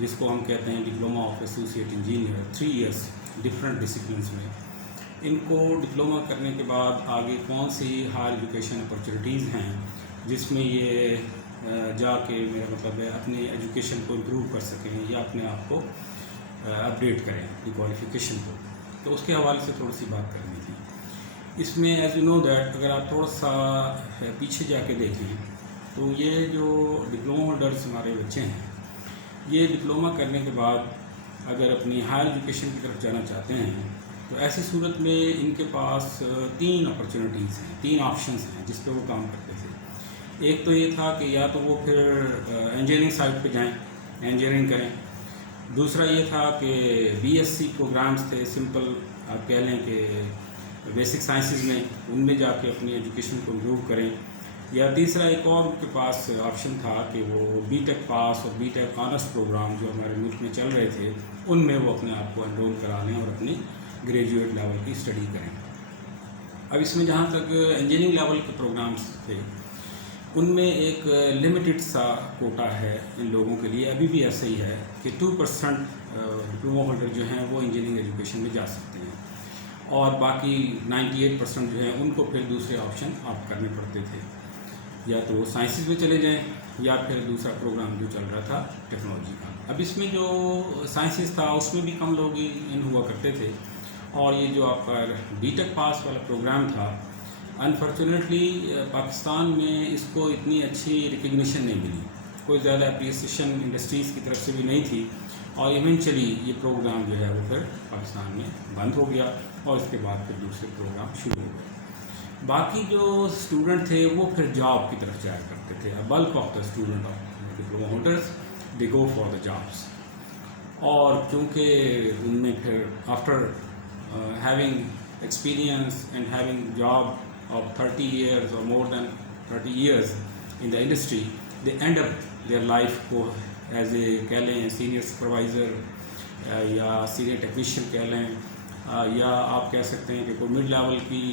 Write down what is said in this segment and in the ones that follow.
جس کو ہم کہتے ہیں diploma of associate engineer 3 years different disciplines میں. ان کو ڈپلوما کرنے کے بعد آگے کون سی ہائر ایجوکیشن اپرچونیٹیز ہیں جس میں یہ جا کے میرا مطلب ہے اپنی ایجوکیشن کو امپروو کر سکیں یا اپنے آپ کو اپڈیٹ کریں اپنی کوالیفیکیشن کو. تو اس کے حوالے سے تھوڑی سی بات کرنی تھی. اس میں ایز یو نو دیٹ اگر آپ تھوڑا سا پیچھے جا کے دیکھیں تو یہ جو ڈپلوما ہولڈرس ہمارے بچے ہیں یہ ڈپلوما کرنے کے بعد اگر اپنی ہائر ایجوکیشن کی طرف جانا چاہتے ہیں تو ایسی صورت میں ان کے پاس 3 اپرچونیٹیز ہیں، 3 آپشنس ہیں جس پہ وہ کام کرتے تھے. ایک تو یہ تھا کہ یا تو وہ پھر انجینئرنگ سائٹ پہ جائیں، انجینئرنگ کریں. دوسرا یہ تھا کہ بی ایس سی پروگرامز تھے، سمپل آپ کہہ لیں کہ بیسک سائنسز میں، ان میں جا کے اپنی ایجوکیشن کو امپروو کریں. یا تیسرا ایک اور ان کے پاس آپشن تھا کہ وہ بی ٹیک پاس اور بی ٹیک آنرس پروگرام جو ہمارے ملک میں چل رہے تھے ان میں وہ اپنے آپ کو انرول کرا لیں اور اپنی گریجویٹ لیول کی اسٹڈی کریں. اب اس میں جہاں تک انجینئرنگ لیول کے پروگرامز تھے ان میں ایک لمیٹڈ سا کوٹا ہے ان لوگوں کے لیے، ابھی بھی ایسا ہی ہے کہ 2% ڈپلوما ہولڈر جو ہیں وہ انجینئرنگ ایجوکیشن میں جا سکتے ہیں اور باقی 98% جو ہیں ان کو پھر دوسرے آپشن آپ کرنے پڑتے تھے، یا تو وہ سائنسز میں چلے جائیں یا پھر دوسرا پروگرام جو چل رہا تھا ٹیکنالوجی کا. اب اس میں جو سائنسز تھا اس میں بھی کم لوگ ان ہوا کرتے تھے، اور یہ جو آپ کا بی ٹیک پاس والا پروگرام تھا انفارچونیٹلی پاکستان میں اس کو اتنی اچھی ریکگنیشن نہیں ملی، کوئی زیادہ اپریسیشن انڈسٹریز کی طرف سے بھی نہیں تھی، اور ایونچولی یہ پروگرام جو ہے وہ پھر پاکستان میں بند ہو گیا اور اس کے بعد پھر دوسرے پروگرام شروع ہو گئے. باقی جو اسٹوڈنٹ تھے وہ پھر جاب کی طرف جایا کرتے تھے. Bulk of the student of diploma holders they go for the jobs, اور چونکہ ان میں پھر after having experience and having job of 30 years or more than 30 years in the industry, they end up their life کو as a کہہ لیں senior supervisor یا senior technician کہہ لیں، یا آپ کہہ سکتے ہیں کہ کوئی مڈ لیول کی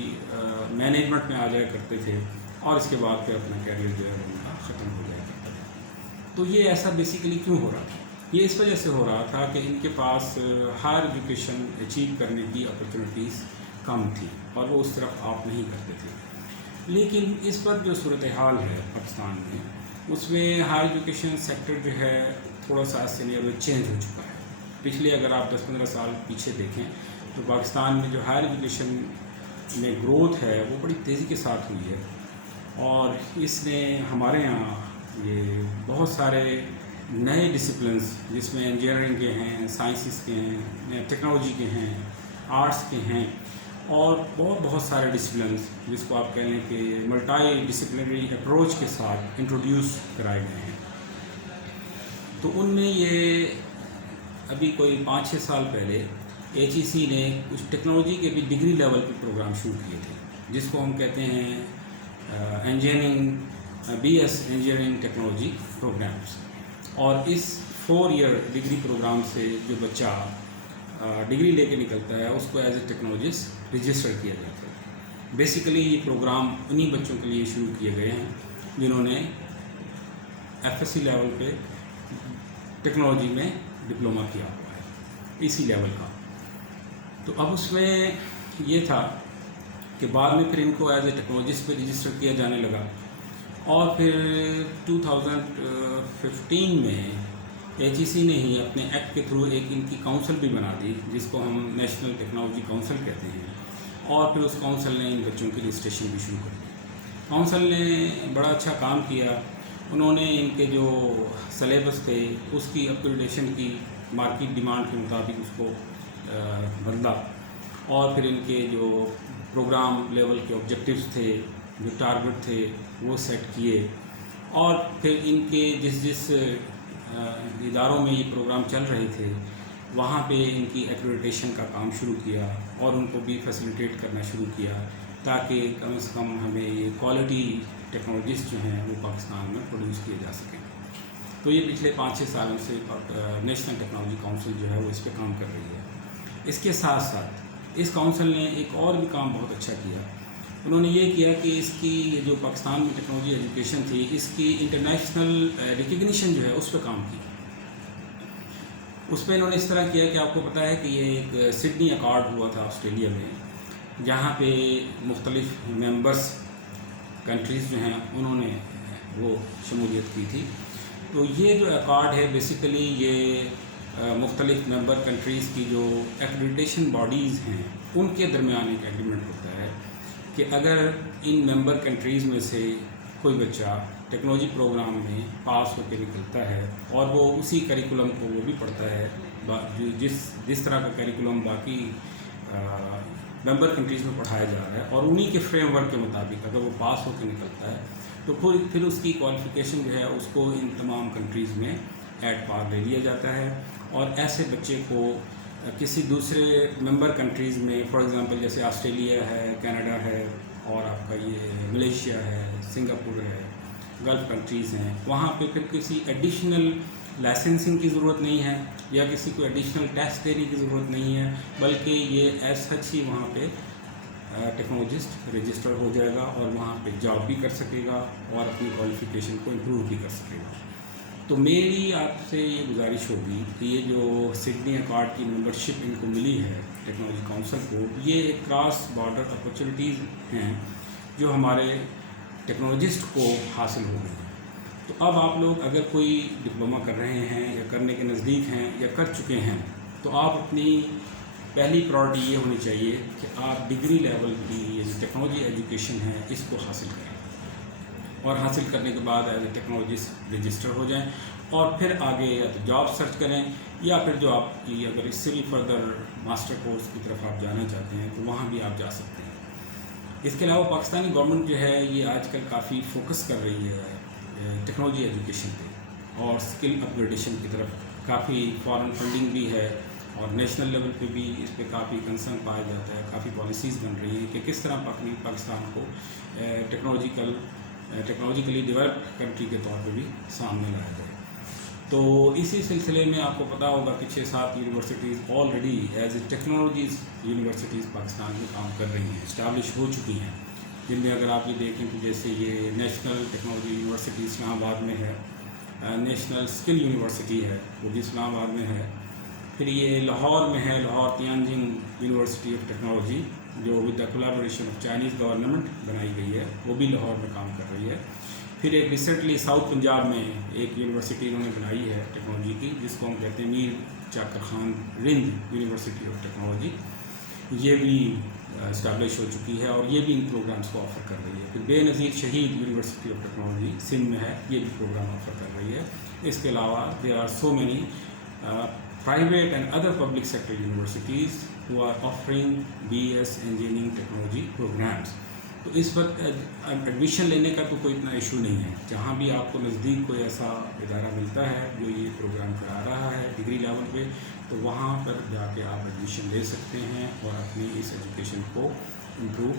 مینجمنٹ میں آ جایا کرتے تھے، اور اس کے بعد پھر اپنا کیریئر جو ہے ان کا ختم ہو جایا کرتا تھا. تو یہ ایسا بیسیکلی کیوں ہو رہا تھا؟ یہ اس وجہ سے ہو رہا تھا کہ ان کے پاس ہائر ایجوکیشن اچیو کرنے کی اپرچونیٹیز کم تھی اور وہ اس طرف آپ نہیں کرتے تھے. لیکن اس وقت جو صورتحال ہے پاکستان میں اس میں ہائر ایجوکیشن سیکٹر جو ہے تھوڑا سا سینئر چینج ہو چکا ہے. پچھلے اگر آپ 10-15 سال پیچھے دیکھیں تو پاکستان میں جو ہائر ایجوکیشن میں گروتھ ہے وہ بڑی تیزی کے ساتھ ہوئی ہے، اور اس نے ہمارے یہاں یہ بہت سارے نئے ڈسپلنس جس میں انجینئرنگ کے ہیں، سائنسز کے ہیں، ٹیکنالوجی کے ہیں، آرٹس کے ہیں، اور بہت سارے ڈسپلنس جس کو آپ کہہ لیں کہ ملٹائی ڈسپلنری اپروچ کے ساتھ انٹروڈیوس کرائے گئے ہیں. تو ان میں یہ ابھی کوئی 5-6 سال پہلے ایچ ای سی نے کچھ ٹیکنالوجی کے بھی ڈگری لیول کے پروگرام شروع کیے تھے جس کو ہم کہتے ہیں engineering B S engineering technology programmes. اور اس 4 ایئر ڈگری پروگرام سے جو بچہ ڈگری لے کے نکلتا ہے اس کو ایز اے ٹیکنالوجسٹ رجسٹر کیا جاتا ہے. بیسیکلی یہ پروگرام انہی بچوں کے لیے شروع کیے گئے ہیں جنہوں نے ایف ایس سی لیول پہ ٹیکنالوجی میں ڈپلوما کیا ہوا ہے، اسی لیول کا. تو اب اس میں یہ تھا کہ بعد میں پھر ان کو ایز اے ٹیکنالوجسٹ پہ رجسٹر کیا جانے لگا، اور پھر 2015 میں ایچ ای سی نے ہی اپنے ایکٹ کے تھرو ایک ان کی کونسل بھی بنا دی جس کو ہم نیشنل ٹیکنالوجی کونسل کہتے ہیں، اور پھر اس کونسل نے ان بچوں کی رجسٹریشن بھی شروع کر دی. کونسل نے بڑا اچھا کام کیا. انہوں نے ان کے جو سلیبس تھے اس کی اپگریڈیشن کی، مارکیٹ ڈیمانڈ کے مطابق اس کو بدلا، اور پھر ان کے جو پروگرام لیول کے آبجیکٹیوز تھے، جو ٹارگٹ تھے وہ سیٹ کیے، اور پھر ان کے جس اداروں میں یہ پروگرام چل رہے تھے وہاں پہ ان کی ایکریڈیٹیشن کا کام شروع کیا، اور ان کو بھی فیسیلیٹیٹ کرنا شروع کیا تاکہ کم سے کم ہمیں یہ کوالٹی ٹیکنالوجسٹ جو ہیں وہ پاکستان میں پروڈیوس کیے جا سکیں. تو یہ پچھلے 5-6 سالوں سے نیشنل ٹیکنالوجی کونسل جو ہے وہ اس پہ کام کر رہی ہے. اس کے ساتھ ساتھ اس کونسل نے ایک اور بھی کام بہت اچھا کیا. انہوں نے یہ کیا کہ اس کی جو پاکستان میں ٹیکنالوجی ایجوکیشن تھی اس کی انٹرنیشنل ریکگنیشن جو ہے اس پہ کام کی. اس پہ انہوں نے اس طرح کیا کہ آپ کو پتہ ہے کہ یہ ایک سڈنی اکارڈ ہوا تھا آسٹریلیا میں، جہاں پہ مختلف ممبرس کنٹریز جو ہیں انہوں نے وہ شمولیت کی تھی. تو یہ جو اکارڈ ہے بیسیکلی یہ مختلف ممبر کنٹریز کی جو ایکریڈیٹیشن باڈیز ہیں ان کے درمیان ایک ایگریمنٹ ہوتا ہے کہ اگر ان ممبر کنٹریز میں سے کوئی بچہ ٹیکنالوجی پروگرام میں پاس ہو کے نکلتا ہے اور وہ اسی کریکولم کو وہ بھی پڑھتا ہے جس طرح کا کریکولم باقی ممبر کنٹریز میں پڑھایا جا رہا ہے، اور انہی کے فریم ورک کے مطابق اگر وہ پاس ہو کے نکلتا ہے تو پھر اس کی کوالیفیکیشن جو ہے اس کو ان تمام کنٹریز میں ایٹ پار لے لیا جاتا ہے. اور ایسے بچے کو کسی دوسرے ممبر کنٹریز میں، فار ایگزامپل جیسے آسٹریلیا ہے، کینیڈا ہے، اور آپ کا یہ ملیشیا ہے، سنگاپور ہے، گلف کنٹریز ہیں، وہاں پہ پھر کسی ایڈیشنل لائسنسنگ کی ضرورت نہیں ہے یا کسی کو ایڈیشنل ٹیسٹ دینے کی ضرورت نہیں ہے، بلکہ یہ ایز سچ ہی وہاں پہ ٹیکنالوجسٹ رجسٹر ہو جائے گا اور وہاں پہ جاب بھی کر سکے گا اور اپنی کوالیفیکیشن کو امپروو بھی کر سکے گا. تو میری آپ سے یہ گزارش ہوگی کہ یہ جو سڈنی اکارڈ کی ممبرشپ ان کو ملی ہے ٹیکنالوجی کونسل کو، یہ ایک کراس بارڈر اپرچونیٹیز ہیں جو ہمارے ٹیکنالوجسٹ کو حاصل ہو گئی ہیں. تو اب آپ لوگ اگر کوئی ڈپلومہ کر رہے ہیں یا کرنے کے نزدیک ہیں یا کر چکے ہیں تو آپ اپنی پہلی پرائورٹی یہ ہونی چاہیے کہ آپ ڈگری لیول کی یہ جو ٹیکنالوجی ایجوکیشن ہے اس کو حاصل کریں، اور حاصل کرنے کے بعد ایز اے ٹیکنالوجسٹ رجسٹر ہو جائیں، اور پھر آگے یا تو جاب سرچ کریں یا پھر جو آپ کی اگر اس سے بھی فردر ماسٹر کورس کی طرف آپ جانا چاہتے ہیں تو وہاں بھی آپ جا سکتے ہیں. اس کے علاوہ پاکستانی گورنمنٹ جو ہے یہ آج کل کافی فوکس کر رہی ہے ٹیکنالوجی ایجوکیشن پہ اور اسکل اپ گریڈیشن کی طرف. کافی فارن فنڈنگ بھی ہے اور نیشنل لیول پہ بھی اس پہ کافی کنسرن پایا جاتا ہے. کافی پالیسیز بن رہی ہیں کہ کس طرح پاکستان کو ٹیکنالوجیکلی ڈیولپڈ کنٹری کے طور پہ بھی سامنے لایا جائے. تو اسی سلسلے میں آپ کو پتہ ہوگا کہ 6-7 universities already as a technologies universities Pakistan میں کام کر رہی ہیں، اسٹیبلش ہو چکی ہیں، جن میں اگر آپ یہ دیکھیں کہ جیسے یہ نیشنل ٹیکنالوجی یونیورسٹی اسلام آباد میں ہے، نیشنل اسکل یونیورسٹی ہے وہ بھی اسلام آباد میں ہے، پھر یہ لاہور میں ہے، لاہور تیانجنگ یونیورسٹی آف ٹیکنالوجی جو with the collaboration of Chinese government بنائی گئی ہے، وہ بھی لاہور میں کام کر رہی ہے. پھر ایک ریسنٹلی ساؤتھ پنجاب میں ایک یونیورسٹی انہوں نے بنائی ہے ٹیکنالوجی کی، جس کو ہم کہتے ہیں میر چاکر Khan Rind university of technology. یہ بھی اسٹیبلش ہو چکی ہے اور یہ بھی ان پروگرامس کو آفر کر رہی ہے. پھر بے نظیر شہید یونیورسٹی آف ٹیکنالوجی سندھ میں ہے، یہ بھی پروگرام آفر کر رہی ہے. اس کے علاوہ there are so many private and other public sector universities who are offering BS engineering technology programs. تو اس وقت ایڈمیشن لینے کا تو کوئی اتنا ایشو نہیں ہے. جہاں بھی آپ کو نزدیک کوئی ایسا ادارہ ملتا ہے جو یہ پروگرام کرا رہا ہے ڈگری لیول پہ، تو وہاں پر جا کے آپ ایڈمیشن لے سکتے ہیں اور اپنی اس ایجوکیشن کو امپروو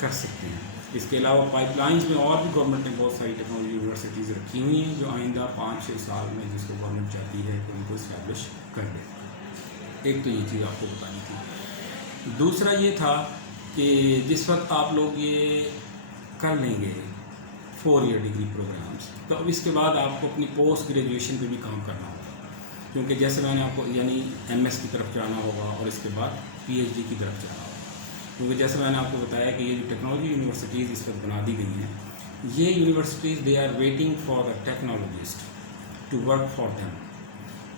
کر سکتے ہیں. اس کے علاوہ پائپ لائنز میں اور بھی گورنمنٹ نے بہت ساری ٹیکنالوجی یونیورسٹیز رکھی ہوئی ہیں جو آئندہ 5-6 سال میں جس کو گورنمنٹ چاہتی ہے کہ ان کو اسٹیبلش کر دے. ایک تو یہ چیز آپ کو بتانی تھی. دوسرا یہ تھا کہ جس وقت آپ لوگ یہ کر لیں گے 4 ایئر ڈگری پروگرامس، تو اب اس کے بعد آپ کو اپنی پوسٹ گریجویشن پہ بھی کام کرنا ہوگا، کیونکہ جیسے میں نے آپ کو یعنی MS کی طرف جانا ہوگا اور اس کے بعد PhD کی طرف جانا ہوگا. کیونکہ جیسے میں نے آپ کو بتایا کہ یہ جو ٹیکنالوجی یونیورسٹیز اس وقت بنا دی گئی ہیں، یہ universities they are waiting for a technologist to work for them.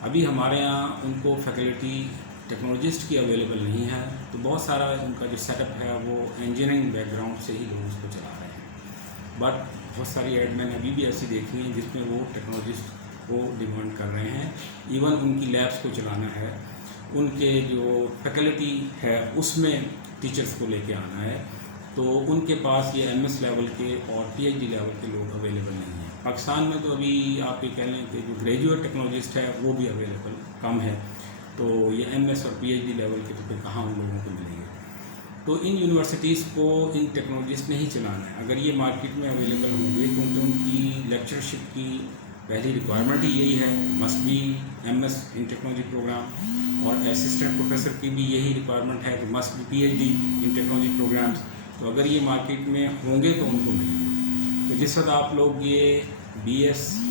ابھی ہمارے یہاں ان کو فیکلٹی ٹیکنالوجسٹ کی اویلیبل نہیں ہے، تو بہت سارا ان کا جو سیٹ اپ ہے وہ انجینئرنگ بیک گراؤنڈ سے ہی لوگ اس کو چلا رہے ہیں. بٹ بہت ساری ایڈ میں نے ابھی بھی ایسی دیکھی ہیں جس میں وہ ٹیکنالوجسٹ کو ڈیمانڈ کر رہے ہیں. ایون ان کی لیبس کو چلانا ہے، ان کے جو فیکلٹی ہے اس میں ٹیچرز کو لے کے آنا ہے، تو ان کے پاس یہ MS لیول کے اور PhD لیول کے لوگ اویلیبل نہیں ہیں. پاکستان میں تو ابھی آپ یہ کہہ لیں کہ جو گریجویٹ ٹیکنالوجسٹ ہے وہ بھی اویلیبل کم ہے، تو یہ MS اور PhD لیول کے تو پھر کہاں ان لوگوں کو ملیں گے. تو ان یونیورسٹیز کو ان ٹیکنالوجسٹ نہیں چلانا ہے. اگر یہ مارکیٹ میں اویلیبل ہوں گے، کیونکہ ان کی لیکچرشپ کی پہلی ریکوائرمنٹ ہی یہی ہے، must be MS in technology programme, اور اسسٹنٹ پروفیسر کی بھی یہی ریکوائرمنٹ ہے کہ must be PhD in technology programmes. تو اگر یہ مارکیٹ میں ہوں گے تو ان کو ملیں گے. تو جس وقت آپ لوگ یہ BS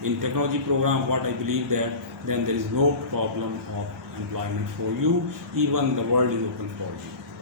in technology program, what I believe that then there is no problem of employment for you, even the world is open for you,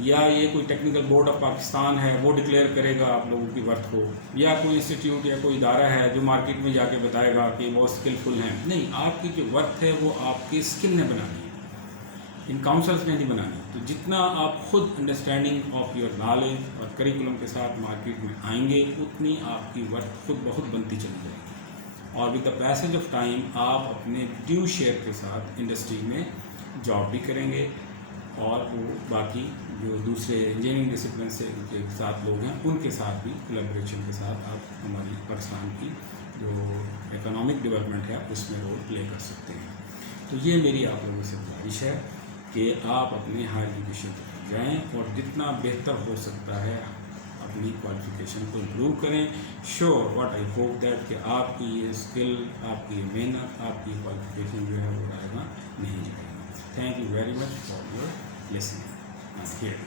یا یہ کوئی ٹیکنیکل بورڈ آف پاکستان ہے وہ ڈکلیئر کرے گا آپ لوگوں کی ورتھ کو، یا کوئی انسٹیٹیوٹ یا کوئی ادارہ ہے جو مارکیٹ میں جا کے بتائے گا کہ وہ اسکلفل ہیں. نہیں، آپ کی جو ورتھ ہے وہ آپ کی اسکل نے بنانی ہے، ان کاؤنسلس نے نہیں بنانی. تو جتنا آپ خود انڈرسٹینڈنگ آف یور نالج اور کریکولم کے ساتھ مارکیٹ میں آئیں گے، اتنی آپ کی ورتھ خود بہت بنتی چلی جائے گی، اور with the passage of time آپ اپنے ڈیو شیئر کے ساتھ انڈسٹری میں جاب بھی کریں گے، اور وہ باقی جو دوسرے انجینئرنگ ڈسپلن سے کے ساتھ لوگ ہیں ان کے ساتھ بھی کولیبریشن کے ساتھ آپ ہماری پاکستان کی جو اکنامک ڈیولپمنٹ ہے اس میں رول پلے کر سکتے ہیں. تو یہ میری آپ لوگوں سے گزارش ہے کہ آپ اپنی ہائر ایجوکیشن تک جائیں اور جتنا بہتر ہو سکتا ہے اپنی کوالیفیکیشن کو امپروو کریں. Sure what I hope that کہ آپ کی یہ اسکل، آپ کی یہ محنت، آپ کی کوالیفیکیشن جو ہے وہ رائے گا نہیں جائے گا. Thank you very much for your listening.